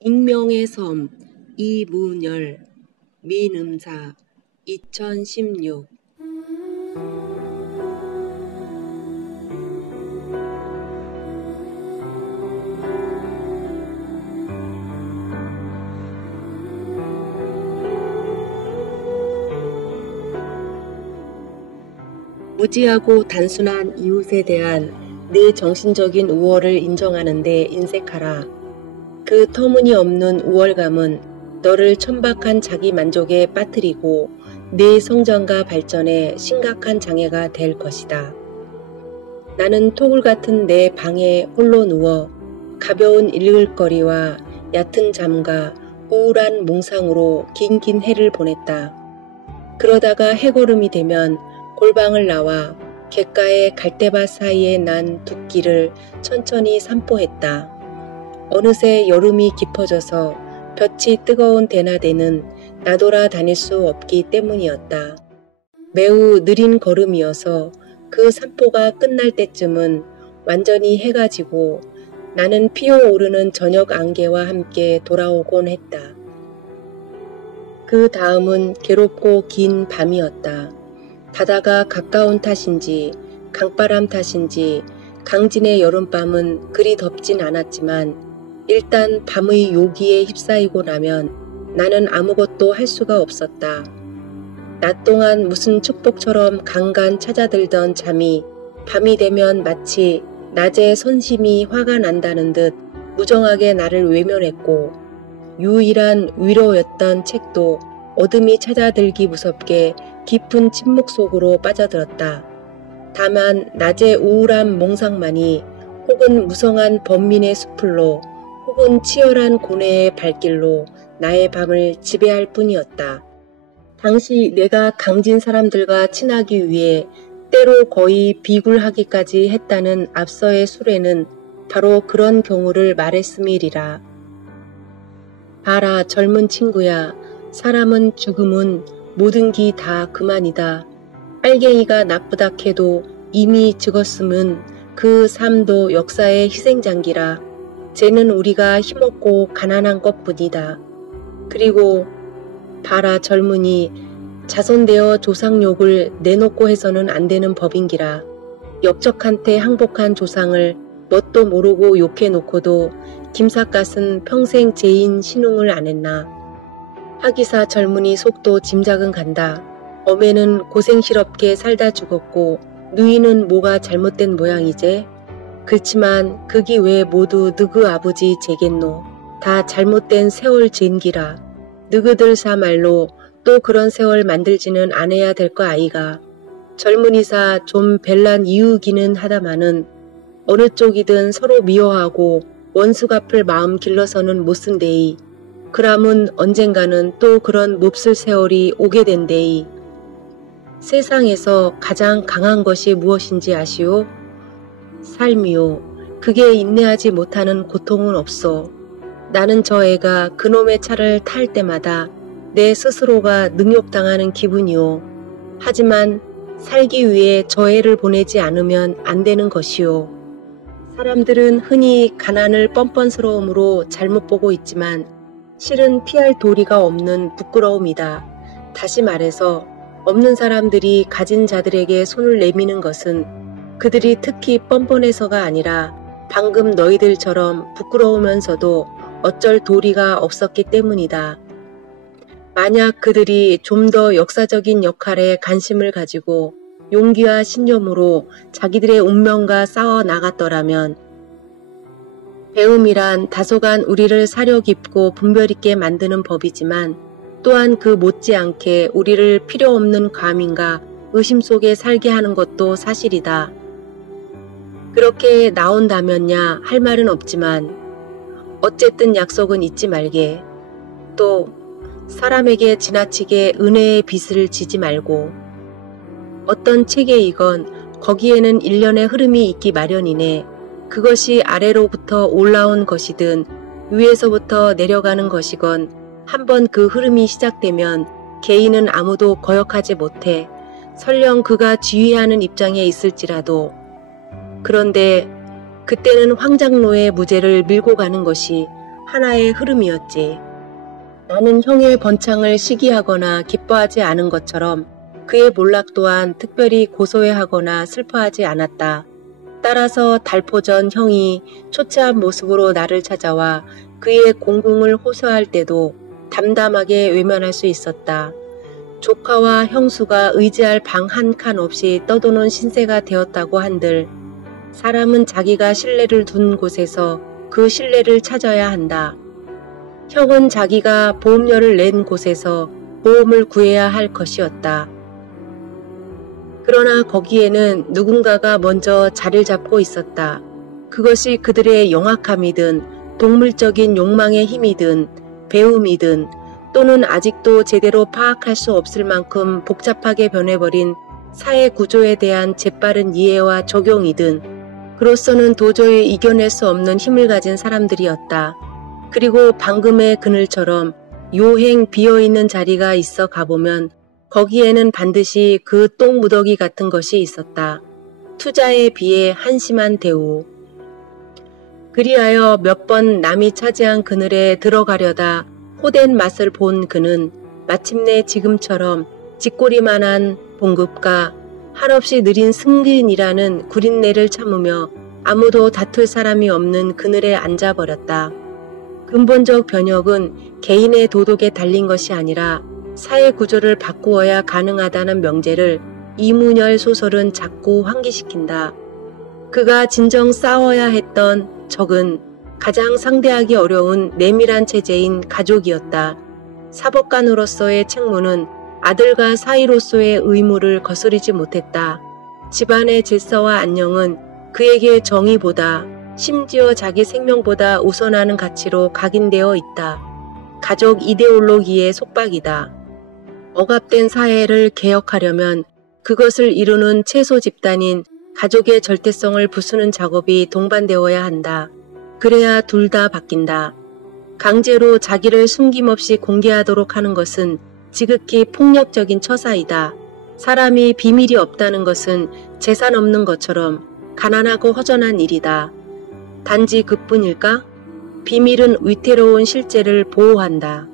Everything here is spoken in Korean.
익명의 섬 이문열 민음사 2016 무지하고 단순한 이웃에 대한 네 정신적인 우월을 인정하는 데 인색하라. 그 터무니없는 우월감은 너를 천박한 자기 만족에 빠뜨리고 네 성장과 발전에 심각한 장애가 될 것이다. 나는 토굴 같은 내 방에 홀로 누워 가벼운 일글거리와 얕은 잠과 우울한 몽상으로 긴긴 해를 보냈다. 그러다가 해걸음이 되면 골방을 나와 갯가의 갈대밭 사이에 난 둑길을 천천히 산보했다. 어느새 여름이 깊어져서 볕이 뜨거운 대낮에는 나돌아 다닐 수 없기 때문이었다. 매우 느린 걸음이어서 그 산보가 끝날 때쯤은 완전히 해가 지고 나는 피어오르는 저녁 안개와 함께 돌아오곤 했다. 그 다음은 괴롭고 긴 밤이었다. 바다가 가까운 탓인지 강바람 탓인지 강진의 여름밤은 그리 덥진 않았지만 일단 밤의 요기에 휩싸이고 나면 나는 아무것도 할 수가 없었다. 낮 동안 무슨 축복처럼 간간 찾아들던 잠이 밤이 되면 마치 낮에 선심이 화가 난다는 듯 무정하게 나를 외면했고 유일한 위로였던 책도 어둠이 찾아들기 무섭게 깊은 침묵 속으로 빠져들었다. 다만 낮의 우울한 몽상만이 혹은 무성한 번민의 수풀로 혹은 치열한 고뇌의 발길로 나의 밤을 지배할 뿐이었다. 당시 내가 강진 사람들과 친하기 위해 때로 거의 비굴하기까지 했다는 앞서의 수레는 바로 그런 경우를 말했음이리라. 봐라 젊은 친구야. 사람은 죽음은 모든 기 다 그만이다. 빨갱이가 나쁘다 해도 이미 죽었음은 그 삶도 역사의 희생장기라. 쟤는 우리가 힘없고 가난한 것뿐이다. 그리고 봐라 젊은이 자손되어 조상욕을 내놓고 해서는 안 되는 법인기라. 역적한테 항복한 조상을 뭣도 모르고 욕해놓고도 김삿갓은 평생 죄인 신웅을 안 했나. 하기사 젊은이 속도 짐작은 간다. 어매는 고생스럽게 살다 죽었고 누이는 뭐가 잘못된 모양이제? 그렇지만 그기 왜 모두 너그 아버지 죄겠노. 다 잘못된 세월 죄인기라. 너그들 사말로 또 그런 세월 만들지는 않아야 될 거 아이가. 젊은이사 좀 별난 이유기는 하다마는 어느 쪽이든 서로 미워하고 원수 갚을 마음 길러서는 못 쓴데이. 그람은 언젠가는 또 그런 몹쓸 세월이 오게 된데이. 세상에서 가장 강한 것이 무엇인지 아시오? 삶이요. 그게 인내하지 못하는 고통은 없어. 나는 저 애가 그놈의 차를 탈 때마다 내 스스로가 능욕당하는 기분이요. 하지만 살기 위해 저 애를 보내지 않으면 안 되는 것이요. 사람들은 흔히 가난을 뻔뻔스러움으로 잘못 보고 있지만 실은 피할 도리가 없는 부끄러움이다. 다시 말해서 없는 사람들이 가진 자들에게 손을 내미는 것은 그들이 특히 뻔뻔해서가 아니라 방금 너희들처럼 부끄러우면서도 어쩔 도리가 없었기 때문이다. 만약 그들이 좀 더 역사적인 역할에 관심을 가지고 용기와 신념으로 자기들의 운명과 싸워 나갔더라면 배움이란 다소간 우리를 사려 깊고 분별 있게 만드는 법이지만 또한 그 못지않게 우리를 필요 없는 과민과 의심 속에 살게 하는 것도 사실이다. 그렇게 나온다면야 할 말은 없지만 어쨌든 약속은 잊지 말게. 또 사람에게 지나치게 은혜의 빚을 지지 말고. 어떤 책에이건 거기에는 일련의 흐름이 있기 마련이네. 그것이 아래로부터 올라온 것이든 위에서부터 내려가는 것이건 한번 그 흐름이 시작되면 개인은 아무도 거역하지 못해. 설령 그가 지휘하는 입장에 있을지라도. 그런데 그때는 황장로의 무죄를 밀고 가는 것이 하나의 흐름이었지. 나는 형의 번창을 시기하거나 기뻐하지 않은 것처럼 그의 몰락 또한 특별히 고소해하거나 슬퍼하지 않았다. 따라서 달포전 형이 초췌한 모습으로 나를 찾아와 그의 공궁을 호소할 때도 담담하게 외면할 수 있었다. 조카와 형수가 의지할 방 한 칸 없이 떠도는 신세가 되었다고 한들 사람은 자기가 신뢰를 둔 곳에서 그 신뢰를 찾아야 한다. 형은 자기가 보험료를 낸 곳에서 보험을 구해야 할 것이었다. 그러나 거기에는 누군가가 먼저 자리를 잡고 있었다. 그것이 그들의 영악함이든 동물적인 욕망의 힘이든 배움이든 또는 아직도 제대로 파악할 수 없을 만큼 복잡하게 변해버린 사회 구조에 대한 재빠른 이해와 적용이든 그로서는 도저히 이겨낼 수 없는 힘을 가진 사람들이었다. 그리고 방금의 그늘처럼 요행 비어있는 자리가 있어 가보면 거기에는 반드시 그 똥무더기 같은 것이 있었다. 투자에 비해 한심한 대우. 그리하여 몇 번 남이 차지한 그늘에 들어가려다 호된 맛을 본 그는 마침내 지금처럼 쥐꼬리만한 봉급과 한없이 느린 승진이라는 구린내를 참으며 아무도 다툴 사람이 없는 그늘에 앉아버렸다. 근본적 변혁은 개인의 도덕에 달린 것이 아니라 사회 구조를 바꾸어야 가능하다는 명제를 이문열 소설은 자꾸 환기시킨다. 그가 진정 싸워야 했던 적은 가장 상대하기 어려운 내밀한 체제인 가족이었다. 사법관으로서의 책무는 아들과 사이로서의 의무를 거스르지 못했다. 집안의 질서와 안녕은 그에게 정의보다 심지어 자기 생명보다 우선하는 가치로 각인되어 있다. 가족 이데올로기의 속박이다. 억압된 사회를 개혁하려면 그것을 이루는 최소 집단인 가족의 절대성을 부수는 작업이 동반되어야 한다. 그래야 둘 다 바뀐다. 강제로 자기를 숨김없이 공개하도록 하는 것은 지극히 폭력적인 처사이다. 사람이 비밀이 없다는 것은 재산 없는 것처럼 가난하고 허전한 일이다. 단지 그뿐일까? 비밀은 위태로운 실제를 보호한다.